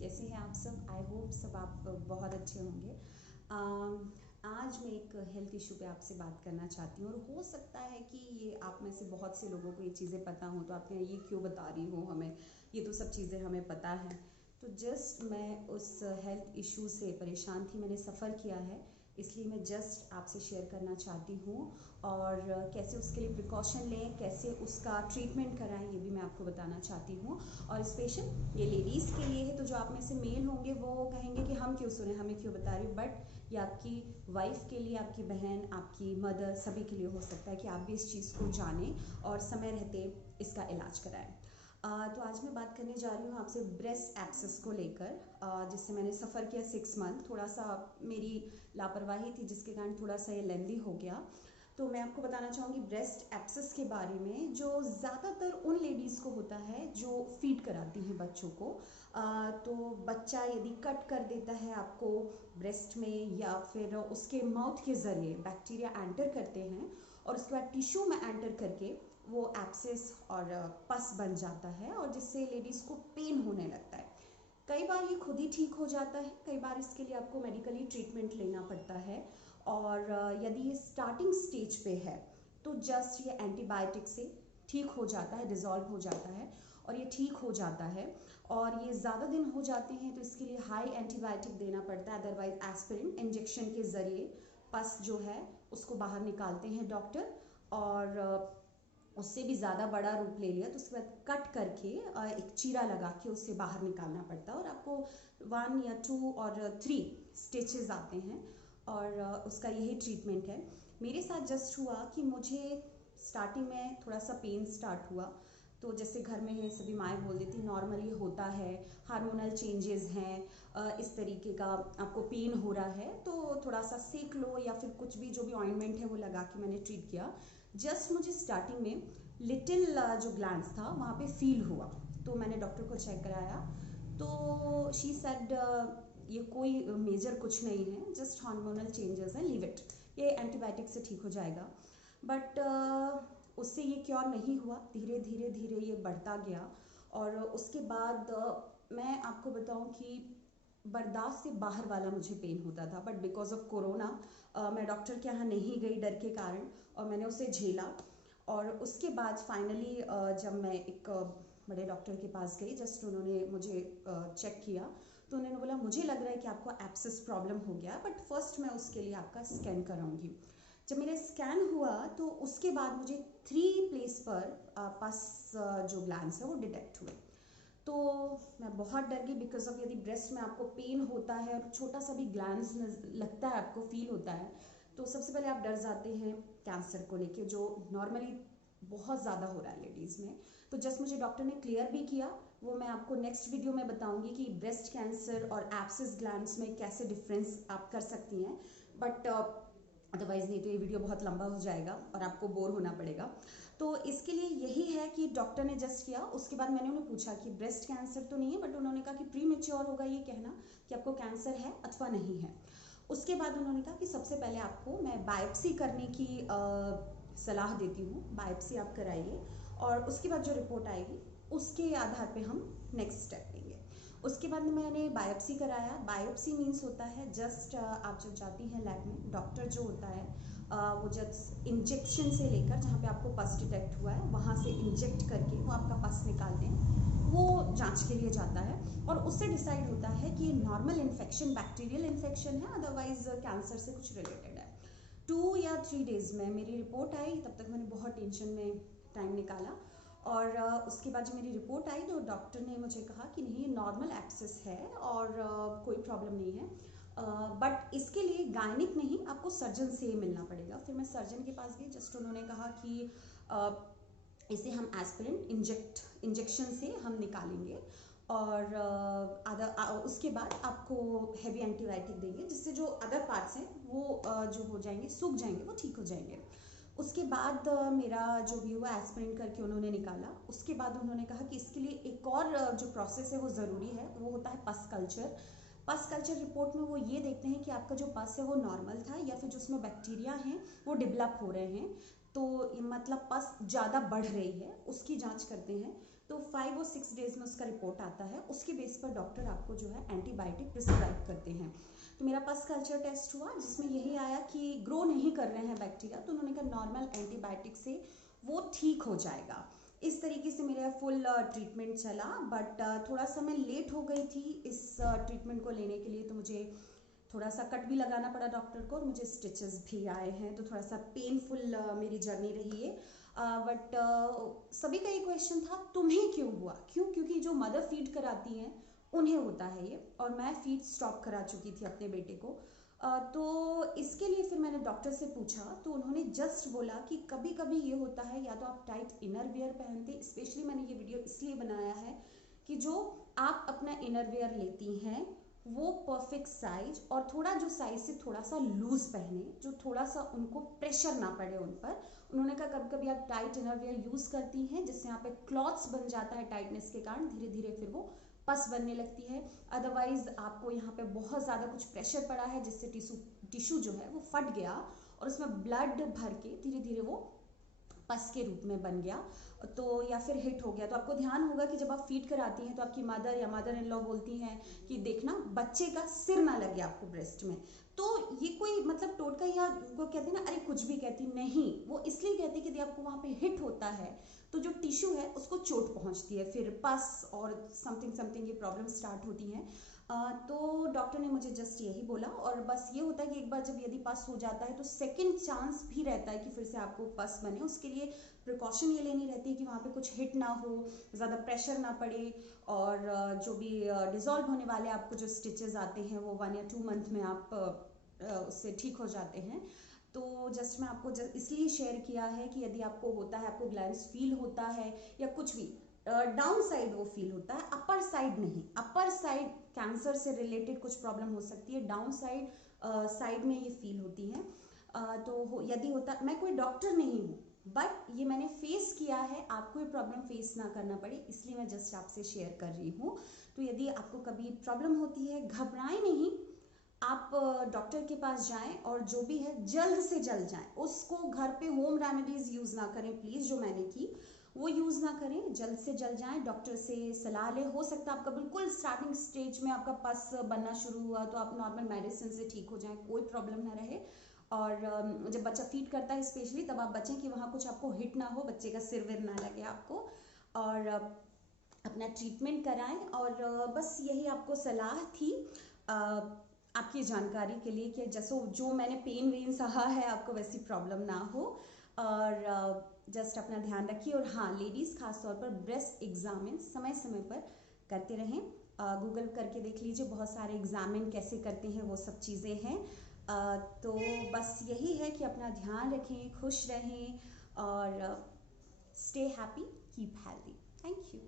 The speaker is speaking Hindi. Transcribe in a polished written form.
कैसे हैं आप सब? आई होप सब आप बहुत अच्छे होंगे। आज मैं एक हेल्थ इशू पे आपसे बात करना चाहती हूँ और हो सकता है कि ये आप में से बहुत से लोगों को ये चीज़ें पता हों, तो आप कहें ये क्यों बता रही हो हमें, ये तो सब चीज़ें हमें पता है। तो जस्ट मैं उस हेल्थ इशू से परेशान थी, मैंने सफ़र किया है, इसलिए मैं जस्ट आपसे शेयर करना चाहती हूँ। और कैसे उसके लिए प्रिकॉशन लें, कैसे उसका ट्रीटमेंट कराएं, ये भी मैं आपको बताना चाहती हूँ। और स्पेशल ये लेडीज़ के लिए है, तो जो आप में से मेल होंगे वो कहेंगे कि हम क्यों सुने, हमें क्यों बता रही हो, बट ये आपकी वाइफ के लिए, आपकी बहन, आपकी मदर, सभी के लिए हो सकता है कि आप भी इस चीज़ को जानें और समय रहते इसका इलाज कराएं। तो आज मैं बात करने जा रही हूँ आपसे ब्रेस्ट एब्सेस को लेकर, जिससे मैंने सफ़र किया 6 मंथ। थोड़ा सा मेरी लापरवाही थी जिसके कारण थोड़ा सा ये लेंदी हो गया। तो मैं आपको बताना चाहूँगी ब्रेस्ट एब्सेस के बारे में, जो ज़्यादातर उन लेडीज़ को होता है जो फीड कराती हैं बच्चों को। तो बच्चा यदि कट कर देता है आपको ब्रेस्ट में, या फिर उसके माउथ के ज़रिए बैक्टीरिया एंटर करते हैं और उसके बाद टिश्यू में एंटर करके वो एब्सेस और पस बन जाता है, और जिससे लेडीज़ को पेन होने लगता है। कई बार ये खुद ही ठीक हो जाता है, कई बार इसके लिए आपको मेडिकली ट्रीटमेंट लेना पड़ता है। और यदि ये स्टार्टिंग स्टेज पे है तो जस्ट ये एंटीबायोटिक से ठीक हो जाता है, डिज़ोल्व हो जाता है और ये ठीक हो जाता है। और ये ज़्यादा दिन हो जाते हैं तो इसके लिए हाई एंटीबायोटिक देना पड़ता है, अदरवाइज एस्पिरिन इंजेक्शन के ज़रिए पस जो है उसको बाहर निकालते हैं डॉक्टर। और उससे भी ज़्यादा बड़ा रूप ले लिया तो उसके बाद कट करके एक चीरा लगा के उससे बाहर निकालना पड़ता है, और आपको 1 या 2 और 3 स्टिचेस आते हैं, और उसका यही ट्रीटमेंट है। मेरे साथ जस्ट हुआ कि मुझे स्टार्टिंग में थोड़ा सा पेन स्टार्ट हुआ, तो जैसे घर में सभी माएँ बोल देती नॉर्मली होता है, हार्मोनल चेंजेस हैं, इस तरीके का आपको पेन हो रहा है तो थोड़ा सा सेक लो, या फिर कुछ भी जो भी ऑइंटमेंट है वो लगा के मैंने ट्रीट किया। जस्ट मुझे स्टार्टिंग में लिटिल जो ग्लैंड्स था वहाँ पे फील हुआ, तो मैंने डॉक्टर को चेक कराया, तो शी सेड ये कोई मेजर कुछ नहीं है, जस्ट हार्मोनल चेंजेस हैं, लीव इट, ये एंटीबायोटिक से ठीक हो जाएगा। बट उससे ये क्योर नहीं हुआ, धीरे धीरे धीरे ये बढ़ता गया। और उसके बाद मैं आपको बताऊं कि बर्दाश्त से बाहर वाला मुझे पेन होता था, बट बिकॉज ऑफ कोरोना मैं डॉक्टर के यहाँ नहीं गई डर के कारण, और मैंने उसे झेला। और उसके बाद फाइनली जब मैं एक बड़े डॉक्टर के पास गई, जस्ट उन्होंने मुझे चेक किया, तो उन्होंने बोला मुझे लग रहा है कि आपको एब्सेस प्रॉब्लम हो गया, बट फर्स्ट मैं उसके लिए आपका स्कैन कराऊंगी। जब मेरा स्कैन हुआ तो उसके बाद मुझे 3 प्लेस पर पस जो ग्लैंड्स है वो डिटेक्ट हुए। तो मैं बहुत डर गई, बिकॉज ऑफ यदि ब्रेस्ट में आपको पेन होता है और छोटा सा भी ग्लैंड्स लगता है, आपको फील होता है, तो सबसे पहले आप डर जाते हैं कैंसर को लेके, जो नॉर्मली बहुत ज़्यादा हो रहा है लेडीज़ में। तो जस्ट मुझे डॉक्टर ने क्लियर भी किया, वो मैं आपको नेक्स्ट वीडियो में बताऊंगी कि ब्रेस्ट कैंसर और एब्सेस ग्लैंड्स में कैसे डिफरेंस आप कर सकती हैं। बट अदरवाइज नहीं तो ये वीडियो बहुत लंबा हो जाएगा और आपको बोर होना पड़ेगा। तो इसके लिए यही है कि डॉक्टर ने जस्ट किया, उसके बाद मैंने उन्हें पूछा कि ब्रेस्ट कैंसर तो नहीं है, बट उन्होंने कहा कि प्री मेच्योर होगा ये कहना कि आपको कैंसर है अथवा नहीं है। उसके बाद उन्होंने कहा कि सबसे पहले आपको मैं बायोप्सी करने की सलाह देती हूँ, बायोप्सी आप कराइए, और उसके बाद जो रिपोर्ट आएगी उसके आधार पे हम नेक्स्ट स्टेप लेंगे। उसके बाद मैंने बायोप्सी कराया। बायोप्सी मीन्स होता है जस्ट आप जब जाती हैं लैब में, डॉक्टर जो होता है वो जस्ट इंजेक्शन से लेकर जहाँ पे आपको पस डिटेक्ट हुआ है वहाँ से इंजेक्ट करके वो आपका पस निकालते हैं, वो जांच के लिए जाता है, और उससे डिसाइड होता है कि नॉर्मल इन्फेक्शन, बैक्टीरियल इन्फेक्शन है, अदरवाइज कैंसर से कुछ रिलेटेड है। 2 या 3 डेज में मेरी रिपोर्ट आई, तब तक मैंने बहुत टेंशन में टाइम निकाला। और उसके बाद जब मेरी रिपोर्ट आई तो डॉक्टर ने मुझे कहा कि नहीं, नॉर्मल एब्सेस है और कोई प्रॉब्लम नहीं है, बट इसके लिए गायनिक नहीं, आपको सर्जन से मिलना पड़ेगा। फिर मैं सर्जन के पास गई, जस्ट उन्होंने कहा कि इसे हम एस्पिरिन इंजेक्शन से हम निकालेंगे, और उसके बाद आपको हैवी एंटीबायोटिक देंगे, जिससे जो अदर पार्ट्स हैं वो जो हो जाएंगे, सूख जाएंगे, वो ठीक हो जाएंगे। उसके बाद मेरा जो भी हुआ एस्पिरिन करके उन्होंने निकाला। उसके बाद उन्होंने कहा कि इसके लिए एक और जो प्रोसेस है वो ज़रूरी है, वो होता है पस कल्चर। पस कल्चर रिपोर्ट में वो ये देखते हैं कि आपका जो पस है वो नॉर्मल था या फिर जो उसमें बैक्टीरिया हैं वो डेवलप हो रहे हैं, तो मतलब पस ज़्यादा बढ़ रही है, उसकी जांच करते हैं। तो 5 और 6 डेज में उसका रिपोर्ट आता है, उसके बेस पर डॉक्टर आपको जो है एंटीबायोटिक प्रिस्क्राइब करते हैं। तो मेरा पस कल्चर टेस्ट हुआ जिसमें यही आया कि ग्रो नहीं कर रहे हैं बैक्टीरिया, तो उन्होंने कहा नॉर्मल एंटीबायोटिक से वो ठीक हो जाएगा। इस तरीके से मेरा फुल ट्रीटमेंट चला, बट थोड़ा सा मैं लेट हो गई थी इस ट्रीटमेंट को लेने के लिए, तो मुझे थोड़ा सा कट भी लगाना पड़ा डॉक्टर को और मुझे स्टिचेस भी आए हैं, तो थोड़ा सा पेनफुल मेरी जर्नी रही है। बट सभी का ये क्वेश्चन था तुम्हें क्यों हुआ, क्योंकि जो मदर फीड कराती हैं उन्हें होता है ये, और मैं फीड स्टॉप करा चुकी थी अपने बेटे को। तो इसके लिए फिर मैंने डॉक्टर से पूछा, तो उन्होंने जस्ट बोला कि कभी कभी ये होता है या तो आप टाइट इनर वेयर पहनते, स्पेशली मैंने ये वीडियो इसलिए बनाया है कि जो आप अपना इनर वेयर लेती हैं वो परफेक्ट साइज और थोड़ा जो साइज से थोड़ा सा लूज पहने, जो थोड़ा सा उनको प्रेशर ना पड़े उन पर। उन्होंने कहा कभी कभी आप टाइट इनर वेयर यूज करती हैं जिससे यहाँ पे क्लॉथ्स बन जाता है टाइटनेस के कारण, धीरे धीरे फिर वो पस बनने लगती है। अदरवाइज आपको यहाँ पे बहुत ज़्यादा कुछ प्रेशर पड़ा है जिससे टिश्यू जो है वो फट गया और उसमें ब्लड भर के धीरे धीरे वो पस के रूप में बन गया, तो या फिर हिट हो गया। तो आपको ध्यान होगा कि जब आप फीड कराती हैं तो आपकी मदर या मदर इन लॉ बोलती हैं कि देखना बच्चे का सिर ना लगे आपको ब्रेस्ट में। तो ये कोई मतलब टोटका या वो कहते हैं ना अरे कुछ भी कहती नहीं, वो इसलिए कहती कि यदि आपको वहाँ पे हिट होता है तो जो टिश्यू है उसको चोट पहुँचती है, फिर पस और समथिंग समथिंग ये प्रॉब्लम स्टार्ट होती हैं। तो डॉक्टर ने मुझे जस्ट यही बोला, और बस ये होता है कि एक बार जब यदि पस हो जाता है तो सेकंड चांस भी रहता है कि फिर से आपको पस बने। उसके लिए प्रिकॉशन ये लेनी रहती है कि वहाँ पे कुछ हिट ना हो, ज़्यादा प्रेशर ना पड़े, और जो भी डिज़ोल्व होने वाले आपको जो स्टिचेस आते हैं वो 1 या 2 मंथ में आप उससे ठीक हो जाते हैं। तो जस्ट मैं आपको इसलिए शेयर किया है कि यदि आपको होता है, आपको ग्लैंड्स फील होता है या कुछ भी डाउन साइड वो फील होता है, अपर साइड नहीं, अपर साइड कैंसर से रिलेटेड कुछ प्रॉब्लम हो सकती है, डाउन साइड में ये फील होती है। तो यदि होता, मैं कोई डॉक्टर नहीं हूँ बट ये मैंने फेस किया है, आपको ये प्रॉब्लम फेस ना करना पड़े इसलिए मैं जस्ट आपसे शेयर कर रही हूँ। तो यदि आपको कभी प्रॉब्लम होती है घबराएं नहीं, आप डॉक्टर के पास जाएं और जो भी है जल्द से जल्द जाएं, उसको घर पे होम रेमेडीज यूज़ ना करें प्लीज़, जो मैंने की वो यूज़ ना करें, जल्द से जल्द जाएं, डॉक्टर से सलाह लें। हो सकता है आपका बिल्कुल स्टार्टिंग स्टेज में आपका पस बनना शुरू हुआ तो आप नॉर्मल मेडिसिन से ठीक हो जाएं, कोई प्रॉब्लम ना रहे। और जब बच्चा फीड करता है स्पेशली तब आप बचें कि वहाँ कुछ आपको हिट ना हो, बच्चे का सिर विर ना लगे आपको, और अपना ट्रीटमेंट कराएं। और बस यही आपको सलाह थी आपकी जानकारी के लिए कि जैसे जो मैंने पेन वेन सहा है आपको वैसी प्रॉब्लम ना हो, और जस्ट अपना ध्यान रखिए। और हाँ, लेडीज़ खास तौर पर ब्रेस्ट एग्जामिन समय समय पर करते रहें, गूगल करके देख लीजिए बहुत सारे एग्जामिन कैसे करते हैं, वो सब चीज़ें हैं। तो बस यही है कि अपना ध्यान रखें, खुश रहें और stay happy, keep healthy. Thank you.